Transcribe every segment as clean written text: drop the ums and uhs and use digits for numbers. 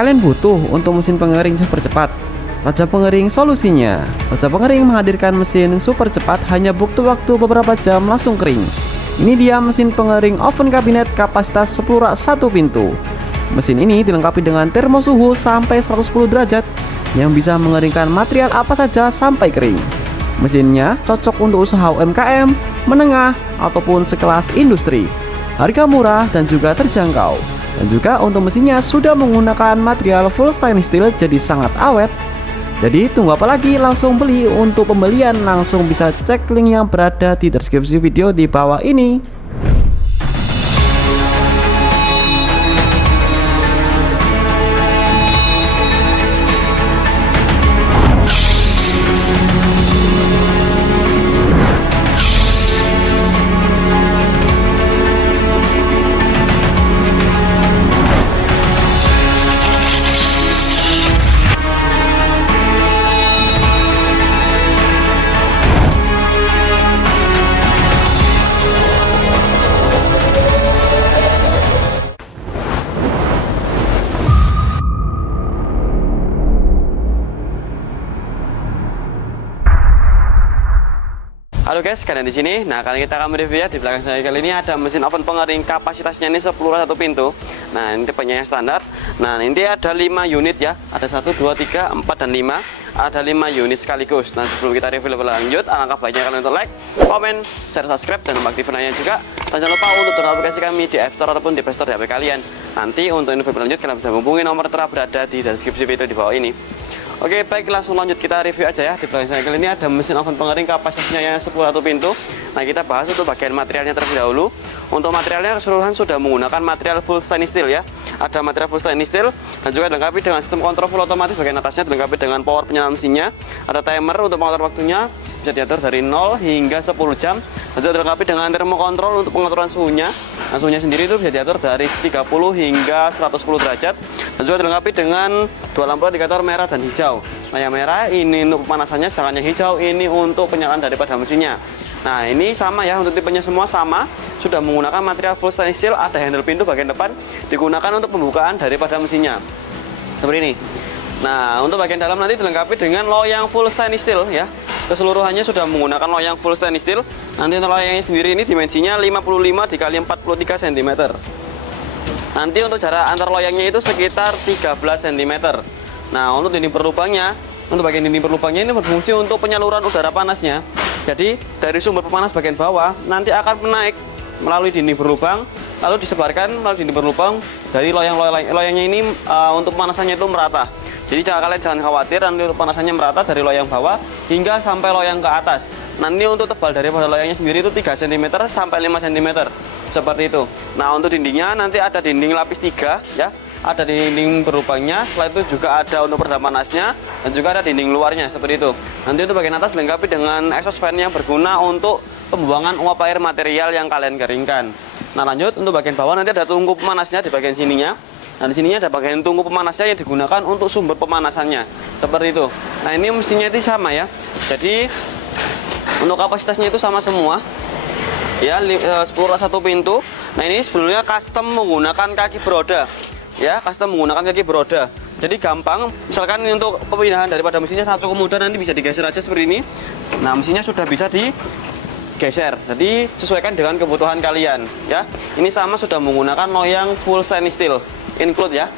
kalian butuh untuk mesin pengering super cepat, Raja Pengering solusinya. Raja Pengering menghadirkan mesin super cepat hanya butuh waktu beberapa jam langsung kering. Ini dia mesin pengering oven kabinet kapasitas 10 rak 1 pintu. Mesin ini dilengkapi dengan termo suhu sampai 110 derajat yang bisa mengeringkan material apa saja sampai kering. Mesinnya cocok untuk usaha UMKM, menengah, ataupun sekelas industri. Harga murah dan juga terjangkau. Dan juga untuk mesinnya sudah menggunakan material full stainless steel, jadi sangat awet. Jadi tunggu apa lagi, langsung beli. Untuk pembelian langsung bisa cek link yang berada di deskripsi video di bawah ini. Halo guys, kalian di sini. Nah, kali kita akan mereview ya. Di belakang saya kali ini ada mesin oven pengering kapasitasnya ini 10 rak 1 pintu. Nah, ini tipenya yang standar. Nah, ini ada 5 unit ya. Ada 1, 2, 3, 4 dan 5. Ada 5 unit sekaligus. Nah, sebelum kita review lebih lanjut, alangkah baiknya kalian untuk like, komen, share, subscribe dan aktifkan juga. Dan jangan lupa untuk download aplikasi kami di App Store ataupun di Play Store di HP kalian. Nanti untuk info berlanjut kalian bisa menghubungi nomor telah berada di deskripsi video di bawah ini. Oke, baik, langsung lanjut kita review aja ya. Di belakang saya kali ini ada mesin oven pengering kapasitasnya yang 10 rak 1 pintu. Nah, kita bahas untuk bagian materialnya terlebih dahulu. Untuk materialnya keseluruhan sudah menggunakan material full stainless steel ya. Ada material full stainless steel dan juga dilengkapi dengan sistem kontrol full otomatis. Bagian atasnya dilengkapi dengan power penyalaan mesinnya. Ada timer untuk mengatur waktunya, bisa diatur dari 0 hingga 10 jam. Dan juga dilengkapi dengan termokontrol untuk pengaturan suhunya. Nah, suhunya sendiri itu bisa diatur dari 30 hingga 110 derajat. Dan juga dilengkapi dengan dua lampu indikator merah dan hijau. Nah, yang merah ini untuk pemanasannya, sedangkan yang hijau ini untuk penyalaan daripada mesinnya. Nah, ini sama ya, untuk tipenya semua sama. Sudah menggunakan material full stainless steel. Ada handle pintu bagian depan digunakan untuk pembukaan daripada mesinnya. Seperti ini. Nah, untuk bagian dalam nanti dilengkapi dengan loyang full stainless steel ya. Keseluruhannya sudah menggunakan loyang full stainless steel. Nanti untuk loyangnya sendiri ini dimensinya 55 x 43 cm. Nanti untuk jarak antar loyangnya itu sekitar 13 cm. Nah, untuk dinding berlubangnya, untuk bagian dinding berlubangnya ini berfungsi untuk penyaluran udara panasnya. Jadi dari sumber pemanas bagian bawah nanti akan menaik melalui dinding berlubang, lalu disebarkan melalui dinding berlubang dari loyangnya ini. Untuk pemanasannya itu merata. Jadi kalian jangan khawatir, nanti untuk pemanasannya merata dari loyang bawah hingga sampai loyang ke atas. Nanti untuk tebal daripada loyangnya sendiri itu 3 cm sampai 5 cm. Seperti itu. Nah, untuk dindingnya nanti ada dinding lapis 3 ya. Ada dinding berlubangnya, setelah itu juga ada untuk peredam panasnya dan juga ada dinding luarnya seperti itu. Nanti untuk bagian atas dilengkapi dengan exhaust fan yang berguna untuk pembuangan uap air material yang kalian keringkan. Nah, lanjut untuk bagian bawah nanti ada tungku pemanasnya di bagian sininya. Nah, di sininya ada bagian tungku pemanasnya yang digunakan untuk sumber pemanasannya. Seperti itu. Nah, ini mesinnya itu sama ya. Jadi untuk kapasitasnya itu sama semua. Ya, 10 rak 1 pintu. Nah, ini sebelumnya custom menggunakan kaki beroda. Ya, custom menggunakan kaki beroda. Jadi gampang, misalkan untuk pemindahan daripada mesinnya satu kemudian nanti bisa digeser aja seperti ini. Nah, mesinnya sudah bisa digeser. Jadi sesuaikan dengan kebutuhan kalian, ya. Ini sama sudah menggunakan loyang full stainless steel include ya.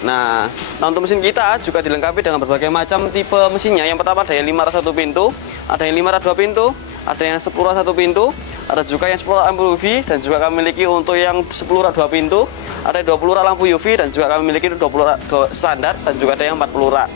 Nah, untuk mesin kita juga dilengkapi dengan berbagai macam tipe mesinnya. Yang pertama ada yang 5 rak 1 pintu, ada yang 5 rak 2 pintu, ada yang 10 rak 1 pintu, ada juga yang 10 rak lampu UV, dan juga kami miliki untuk yang 10 rak 2 pintu, ada 20 rak lampu UV, dan juga kami miliki 20 rak standar, dan juga ada yang 40 rak.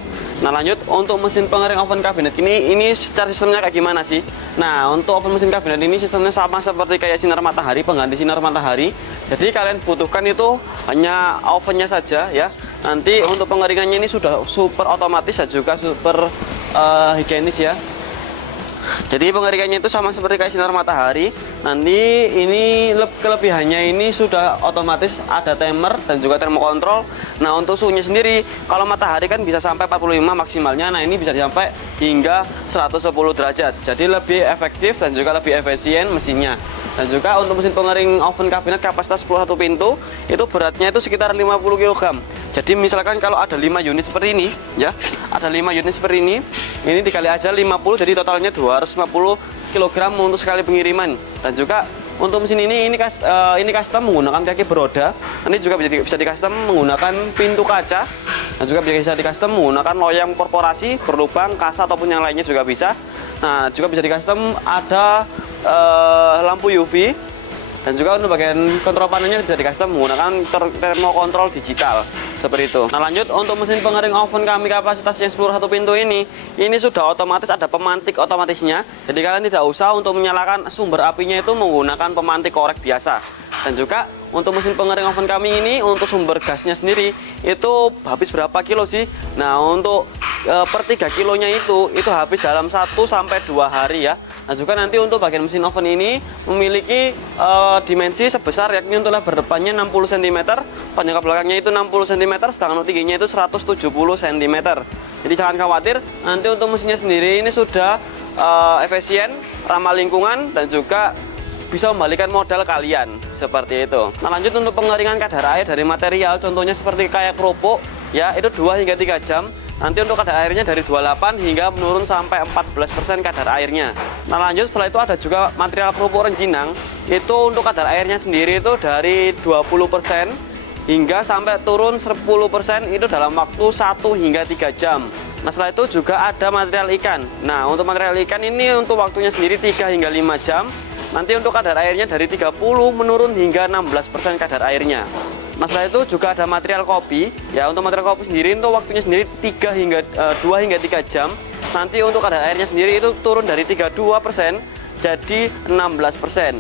Nah, lanjut untuk mesin pengering oven kabinet ini secara sistemnya kayak gimana sih? Nah, untuk oven mesin kabinet ini sistemnya sama seperti kayak sinar matahari, pengganti sinar matahari. Jadi kalian butuhkan itu hanya ovennya saja ya. Nanti untuk pengeringannya ini sudah super otomatis dan juga super higienis ya. Jadi pengeringannya itu sama seperti kayak sinar matahari. Nanti ini kelebihannya ini sudah otomatis ada timer dan juga termokontrol. Nah, untuk suhunya sendiri kalau matahari kan bisa sampai 45 maksimalnya. Nah, ini bisa sampai hingga 110 derajat. Jadi lebih efektif dan juga lebih efisien mesinnya. Dan juga untuk mesin pengering oven kabinet kapasitas 10 pintu itu beratnya itu sekitar 50 kg. Jadi misalkan kalau ada 5 unit seperti ini ya, ada 5 unit seperti ini dikali aja 50, jadi totalnya 250 kg untuk sekali pengiriman. Dan juga untuk mesin ini custom menggunakan kaki beroda. Nanti juga bisa di custom menggunakan pintu kaca, dan juga bisa di custom menggunakan loyang korporasi berlubang kasa ataupun yang lainnya juga bisa. Nah, juga bisa di custom ada lampu UV, dan juga untuk bagian kontrol panelnya bisa di custom menggunakan termokontrol digital seperti itu. Nah, lanjut untuk mesin pengering oven kami kapasitasnya 10 pintu ini sudah otomatis ada pemantik otomatisnya. Jadi kalian tidak usah untuk menyalakan sumber apinya itu menggunakan pemantik korek biasa. Dan juga untuk mesin pengering oven kami ini untuk sumber gasnya sendiri itu habis berapa kilo sih? Nah, untuk per 3 kilonya itu habis dalam 1 sampai 2 hari ya. Nah, juga nanti untuk bagian mesin oven ini memiliki dimensi sebesar, yakni untuk lebar depannya 60 cm, panjang ke belakangnya itu 60 cm, sedangkan untuk tingginya itu 170 cm. Jadi jangan khawatir, nanti untuk mesinnya sendiri ini sudah efisien, ramah lingkungan, dan juga bisa membalikan modal kalian seperti itu. Nah, lanjut untuk pengeringan kadar air dari material, contohnya seperti kayak kerupuk ya, itu 2 hingga 3 jam. Nanti untuk kadar airnya dari 28 hingga menurun sampai 14% kadar airnya. Nah, lanjut setelah itu ada juga material kerupuk rengginang. Itu untuk kadar airnya sendiri itu dari 20% hingga sampai turun 10% itu dalam waktu 1 hingga 3 jam. Nah, setelah itu juga ada material ikan. Nah, untuk material ikan ini untuk waktunya sendiri 3 hingga 5 jam. Nanti untuk kadar airnya dari 30 menurun hingga 16% kadar airnya. Nah, setelah itu juga ada material kopi. Ya, untuk material kopi sendiri untuk waktunya sendiri 2 hingga 3 jam. Nanti untuk kadar airnya sendiri itu turun dari 32% jadi 16%.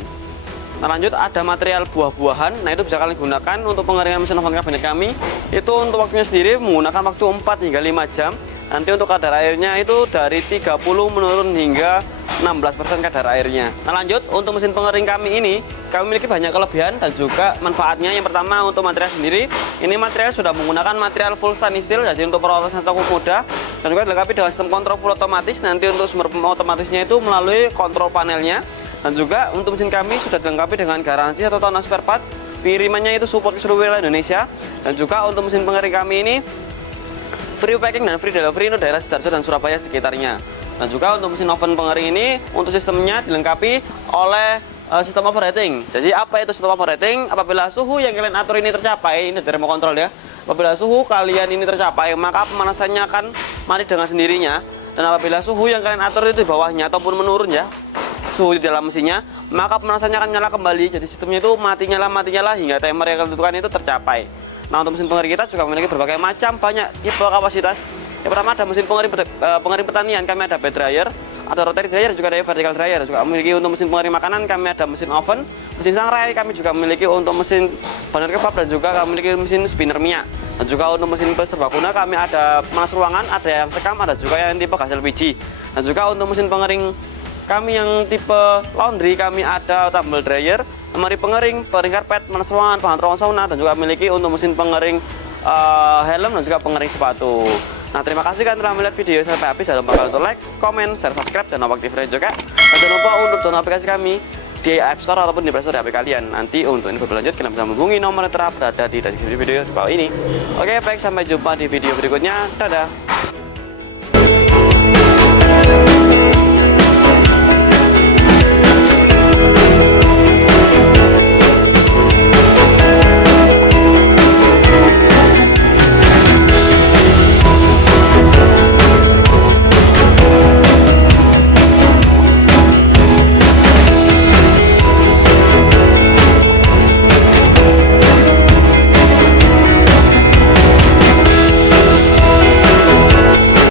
Nah, lanjut ada material buah-buahan. Nah, itu bisa kalian gunakan untuk pengeringan mesin oven kabinet kami. Itu untuk waktunya sendiri menggunakan waktu 4 hingga 5 jam. Nanti untuk kadar airnya itu dari 30 menurun hingga 16% kadar airnya. Nah, lanjut untuk mesin pengering kami ini, kami memiliki banyak kelebihan dan juga manfaatnya. Yang pertama untuk material sendiri, ini material sudah menggunakan material full stainless steel, jadi untuk perawatannya cukup mudah, dan juga dilengkapi dengan sistem kontrol full otomatis. Nanti untuk sumber otomatisnya itu melalui kontrol panelnya. Dan juga untuk mesin kami sudah dilengkapi dengan garansi atau tahunan spare part. Pengirimannya itu support ke seluruh wilayah Indonesia. Dan juga untuk mesin pengering kami ini free packing dan free delivery untuk daerah Sidoarjo dan Surabaya sekitarnya. Dan juga untuk mesin oven pengering ini untuk sistemnya dilengkapi oleh sistem overheating. Jadi apa itu sistem overheating? Apabila suhu yang kalian atur ini tercapai, ini dari remote control ya. Apabila suhu kalian ini tercapai, maka pemanasannya akan mati dengan sendirinya. Dan apabila suhu yang kalian atur itu di bawahnya ataupun menurun ya, suhu di dalam mesinnya, maka pemanasannya akan nyala kembali. Jadi sistemnya itu mati nyala hingga timer yang kalian tentukan itu tercapai. Nah, untuk mesin pengering kita juga memiliki berbagai macam banyak tipe kapasitas. Yang pertama ada mesin pengering pertanian, kami ada bed dryer, ada rotary dryer, juga ada vertical dryer. Juga memiliki untuk mesin pengering makanan, kami ada mesin oven, mesin sangrai, kami juga memiliki untuk mesin baner kebab, dan juga kami memiliki mesin spinner minyak. Dan juga untuk mesin serbaguna kami ada panas ruangan, ada yang sekam, ada juga yang tipe gas LPG. Dan juga untuk mesin pengering kami yang tipe laundry, kami ada tumble dryer, lemari pengering karpet, panas ruangan, bahan ruangan sauna, dan juga memiliki untuk mesin pengering helm dan juga pengering sepatu. Nah, terima kasih kalian telah melihat video sampai habis. Jangan lupa untuk like, comment, share, subscribe, dan aktifkan juga. Dan jangan lupa untuk download aplikasi kami di App Store ataupun di Play Store di HP kalian. Nanti untuk info berlanjut kalian bisa menghubungi nomor yang berada di deskripsi video di bawah ini. Oke, baik, sampai jumpa di video berikutnya. Dadah.